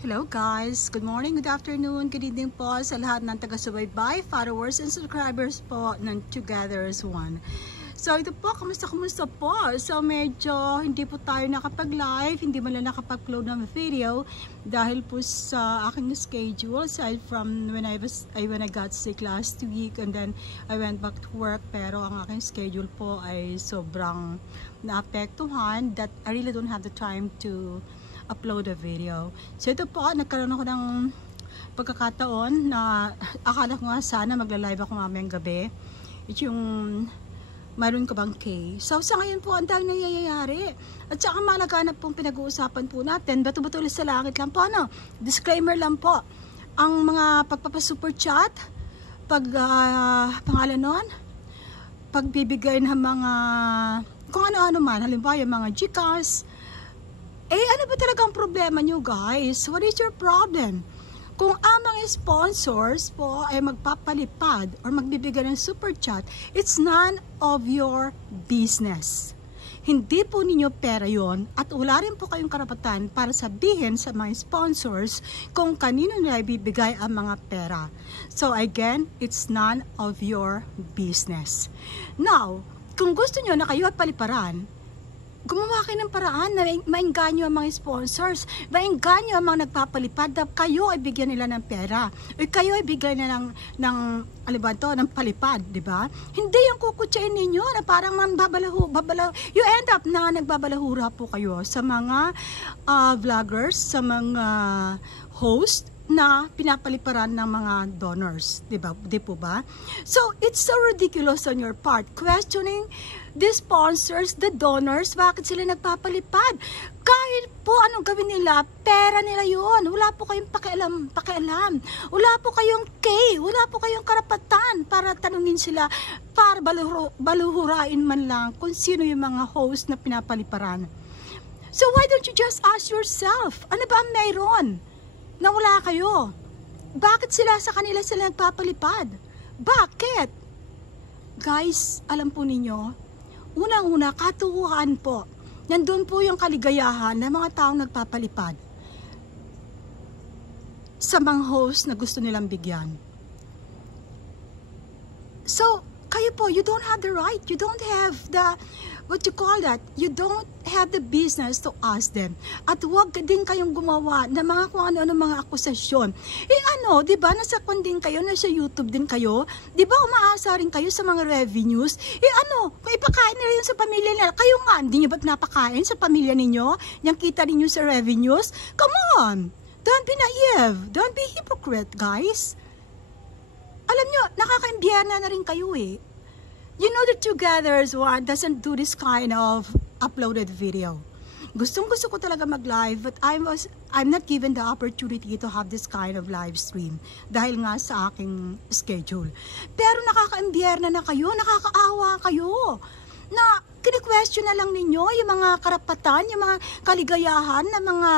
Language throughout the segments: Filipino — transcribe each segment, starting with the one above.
Hello guys! Good morning, good afternoon, good evening po sa lahat ng taga-subaybay, followers and subscribers po ng Together as One. So ito po, kamusta po? So medyo hindi po tayo nakapag-live, hindi man lang nakapag-upload ng video dahil po sa aking schedule aside from when I got sick last week and then I went back to work, pero ang aking schedule po ay sobrang naapektuhan that I really don't have the time to upload a video. So ito po, nagkaroon ako ng pagkakataon na akala ko nga sana magla-live ako mamayang gabi. Ito yung mayroon ka bang case. So sa ngayon po, ang dahil nangyayari. At saka malaganap pong pinag-uusapan po natin. Bato-bato sa langit lang po. Ano? Disclaimer lang po. Ang mga pagpapasuper chat, pangalan nun, pagbibigay ng mga kung ano-ano man, halimbawa yung mga Gcash. Ano ba talaga ang problema nyo guys? What is your problem? Kung ang mga sponsors po ay magpapalipad or magbibigay ng super chat, it's none of your business. Hindi po ninyo pera yon at wala rin po kayong karapatan para sabihin sa mga sponsors kung kanino nila ibibigay ang mga pera. So again, it's none of your business. Now, kung gusto nyo na kayo at paliparan, gumawa kayo ng paraan na maengganyo ang mga sponsors, maengganyo ang mga nagpapalipad na kayo ay bigyan nila ng pera o kayo ay bigyan nila ng palipad, di ba? Hindi yung kukutsain ninyo na parang you end up na nagbabalahura po kayo sa mga vloggers, sa mga host na pinapaliparan ng mga donors, di ba? Di po ba? So, it's so ridiculous on your part, questioning the sponsors, the donors, bakit sila nagpapalipad? Kahit po anong gawin nila, pera nila yun. Wala po kayong pakialam. Wala po kayong wala po kayong karapatan para tanungin sila, para baluhurain man lang kung sino yung mga host na pinapaliparan. So, why don't you just ask yourself, ano ba ang mayroon na wala kayo? Bakit sa kanila sila nagpapalipad? Bakit? Guys, alam po ninyo, unang-una, katuwaan po. Nandun po yung kaligayahan ng mga taong nagpapalipad sa mga host na gusto nilang bigyan. So, kayo po, you don't have the right. You don't have the, what you call that? You don't have the business to ask them. At huwag din kayong gumawa ng mga kung ano-ano mga akusasyon. Di ba, nasa kundin kayo, nasa YouTube din kayo, di ba umaasa rin kayo sa mga revenues? Kung ipakain nila yun sa pamilya nila, kayo nga, hindi nyo ba pinapakain sa pamilya ninyo? Yung kita ninyo sa revenues? Come on! Don't be naive. Don't be hypocrite, guys. Alam nyo, nakaka-imbiyerna na rin kayo eh. You know that Together as One doesn't do this kind of uploaded video. Gustong-gusto ko talaga mag-live, but I'm not given the opportunity to have this kind of live stream dahil nga sa aking schedule. Pero nakaka-imbiyerna na kayo, nakakaawa kayo, na kini-question na lang ninyo yung mga karapatan, yung mga kaligayahan ng mga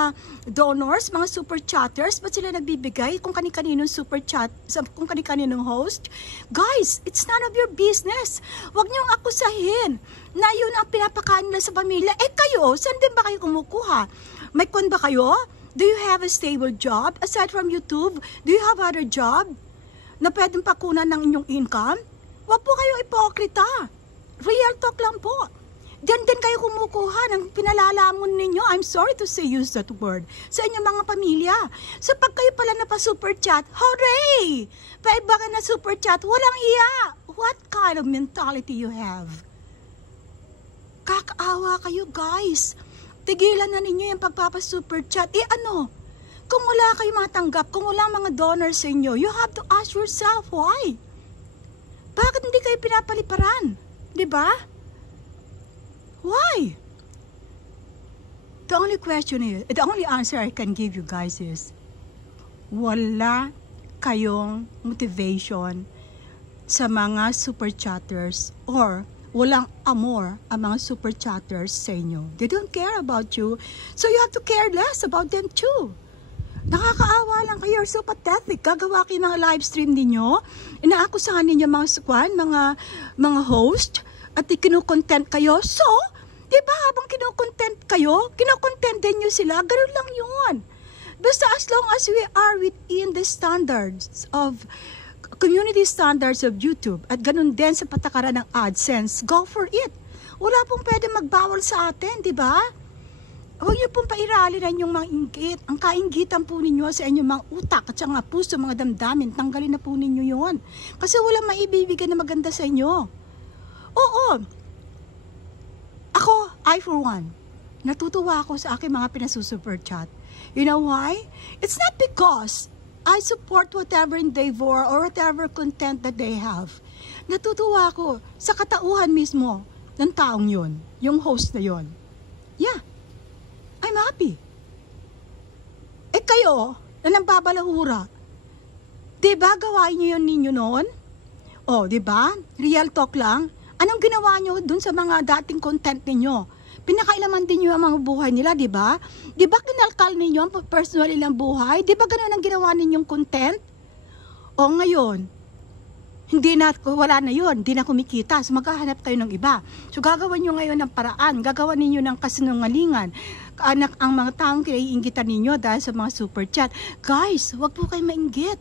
donors, mga super chatters, ba't sila nagbibigay kung kani-kaninong super chat, kung kani-kaninong host? Guys, it's none of your business. Huwag niyong akusahin na yun ang pinapakain nila sa pamilya. Kayo, saan din ba kayo kumukuha? May kon ba kayo? Do you have a stable job? Aside from YouTube, do you have other job na pwedeng pakunan ng inyong income? Huwag po kayo ipokrita. Real talk lang po. Diyan din kayo kumukuha ng pinalalamon ninyo. I'm sorry to say use that word. Sa inyong mga pamilya. So pag kayo pala na pa super chat, hooray! Paibagan na super chat, walang hiya. What kind of mentality you have? Kakaawa kayo guys. Tigilan na ninyo yung pagpapa-super chat. Kung wala kayo matanggap, kung wala mga donors sa inyo, you have to ask yourself why? Bakit hindi kayo pinapaliparan? Diba? Why? The only answer I can give you guys is, wala kayong motivation sa mga super chatters or walang amor ang mga super chatters sa inyo. They don't care about you, so you have to care less about them too. Nakakaawa lang kayo, so pathetic. Gagawa kayo ng live stream ninyo, inaakusahan ninyo mga host, at ikinukontent kayo. So, di ba habang kinukontent kayo, kinukontent din nyo sila, ganun lang yun. Basta as long as we are within the standards of community standards of YouTube at ganun din sa patakaran ng AdSense, go for it. Wala pong pwede magbawal sa atin, di ba? Huwag niyo pong pairalin yung mga inggit. Ang kainggitan po ninyo sa inyong mga utak at saka puso, mga damdamin, tanggalin na po ninyo yon. Kasi walang maibibigay na maganda sa inyo. Oo. Ako, I for one, natutuwa ako sa aking mga pinasusuper chat. You know why? It's not because I support whatever endeavor or whatever content that they have. Natutuwa ako sa katauhan mismo ng taong yun, yung host na yun. Yeah, I'm happy. Eh kayo, na nagbabalahura, diba gawain nyo yun ninyo noon? O, diba? Real talk lang. Anong ginawa nyo dun sa mga dating content ninyo? Pinakailaman din nyo ang mga buhay nila, di ba? Di ba kinalkal ninyo ang personal ilang buhay? Di ba ganun ang ginawa ninyong content? O ngayon, wala na yun, hindi na kumikita. So maghahanap tayo ng iba. So gagawin nyo ngayon ng paraan, gagawin ninyo ng kasinungalingan. Ang mga taong kinaiinggitan ninyo dahil sa mga super chat. Guys, wag po kayo mainggit.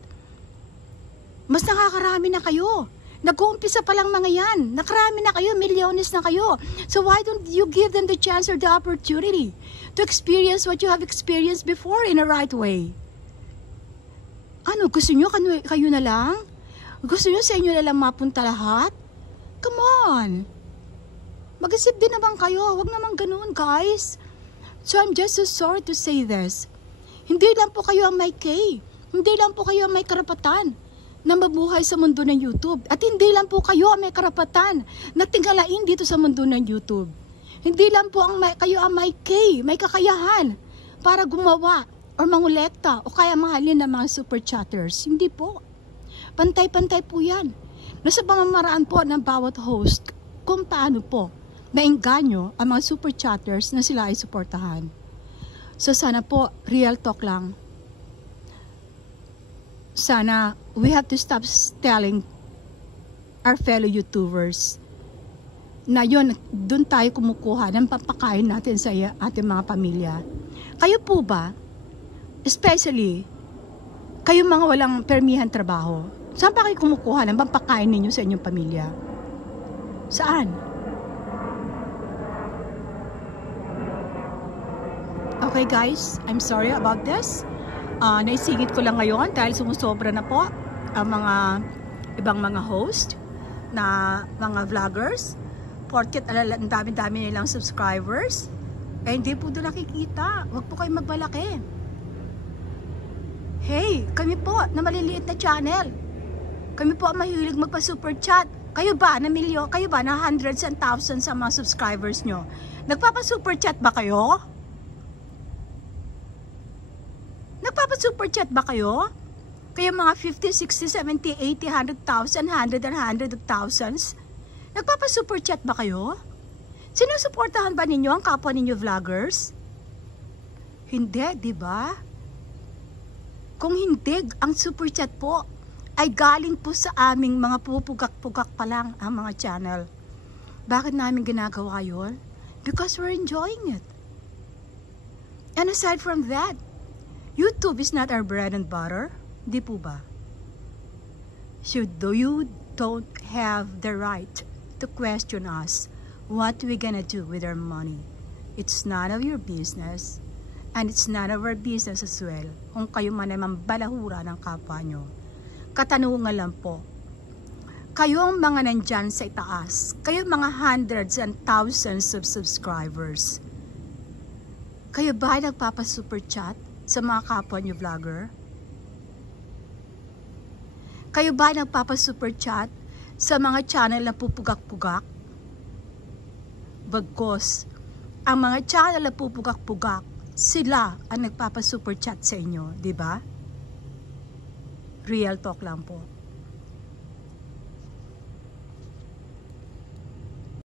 Mas nakakarami na kayo. Nag-uumpisa pa lang mga yan. Nakarami na kayo, milyones na kayo. So why don't you give them the chance or the opportunity to experience what you have experienced before in a right way? Ano, gusto nyo kayo na lang? Gusto nyo sa inyo na lang mapunta lahat? Come on! Mag-isip din naman kayo. Huwag naman ganun, guys. So I'm just so sorry to say this. Hindi lang po kayo ang may kay. Hindi lang po kayo ang may karapatan na mabuhay sa mundo ng YouTube. At hindi lang po kayo ang may karapatan na tingalain dito sa mundo ng YouTube. Hindi lang po kayo ang may kay, may kakayahan para gumawa o mangolekta o kaya mahalin ng mga super chatters. Hindi po. Pantay-pantay po yan. Nasa pamamaraan po ng bawat host kung paano po maengganyo ang mga super chatters na sila ay suportahan. So sana po, real talk lang. Sana we have to stop telling our fellow YouTubers na yun, doon tayo kumukuha ng papakain natin sa ating mga pamilya. Kayo po ba, especially, kayo mga walang permihan trabaho, saan pa kayo kumukuha ng pampakain ninyo sa inyong pamilya? Saan? Okay guys, I'm sorry about this. Naisingit ko lang ngayon dahil sumusobra na po ang mga ibang mga host na mga vloggers. Porket ang dami-dami nilang subscribers, eh hindi po doon nakikita. Huwag po kayo magbalaki. Hey, kami po na maliliit na channel. Kami po ang mahilig magpa-super chat. Kayo ba na milyon? Kayo ba na hundreds and thousands sa mga subscribers nyo? Nagpapa-super chat ba kayo? Nagpapa-super chat ba kayo? Kayo mga 50, 60, 70, 80, 100,000, 100 and 100 of thousands? Nagpapa-super chat ba kayo? Sinusuportahan ba ninyo ang kapwa ninyo vloggers? Hindi, di ba? Kung hindi, ang super chat po ay galing po sa aming mga pupugak-pugak pa lang ang mga channel. Bakit namin ginagawa yun? Because we're enjoying it. And aside from that, YouTube is not our bread and butter. Di po ba? So you don't have the right to question us what we gonna do with our money. It's none of your business. And it's none of our business as well. Kung kayo man ay mambalahura ng kapwa nyo. Katanungan lang po. Kayo ang mga nandyan sa itaas. Kayo mga hundreds and thousands of subscribers. Kayo ba ay nagpapa-super chat sa mga kapwa nyo vlogger? Kayo ba nagpapa-super chat sa mga channel na pupugak-pugak? Bagos, ang mga channel na pupugak-pugak, sila ang nagpapa-super chat sa inyo, di ba? Real talk lang po.